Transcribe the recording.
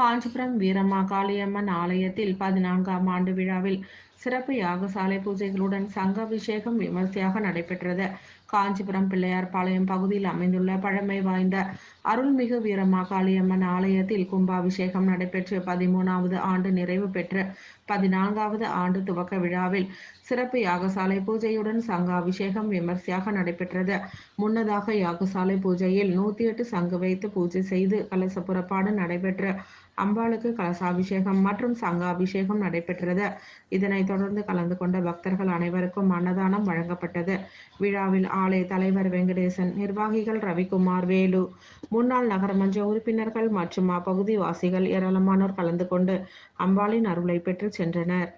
காஞ்சிபுரம் வீரமாகாளியம்மன் ஆலயத்தில் 14ஆம் ஆண்டு விழாவில் சிறப்பு யாகசாலை பூஜைகளுடன் சங்காபிஷேகம் விமர்சையாக நடைபெற்றது. காஞ்சிபுரம் பிள்ளையார்பாளையம் பகுதியில் அமைந்துள்ள பழமை வாய்ந்த அருள்மிகு வீரமாகாளியம்மன் ஆலயத்தில் கும்பாபிஷேகம் நடைபெற்று 13வது ஆண்டு நிறைவு பெற்று 14வது ஆண்டு துவக்க விழாவில் சிறப்பு யாகசாலை பூஜையுடன் சங்காபிஷேகம் விமர்சையாக நடைபெற்றது. முன்னதாக யாகசாலை பூஜையில் 108 சங்கு வைத்து பூஜை செய்து கலச புறப்பாடு நடைபெற்று அம்பாளுக்கு கலசாபிஷேகம் மற்றும் சங்காபிஷேகம் நடைபெற்றது. இதனைத் தொடர்ந்து கலந்து கொண்ட பக்தர்கள் அனைவருக்கும் அன்னதானம் வழங்கப்பட்டது. விழாவில் ஆலய தலைவர் வெங்கடேசன், நிர்வாகிகள் ரவிக்குமார், வேலு, முன்னாள் நகரமன்ற உறுப்பினர்கள் மற்றும் அப்பகுதி வாசிகள் ஏராளமானோர் கலந்து கொண்டு அம்பாளின் அருளை பெற்று சென்றனர்.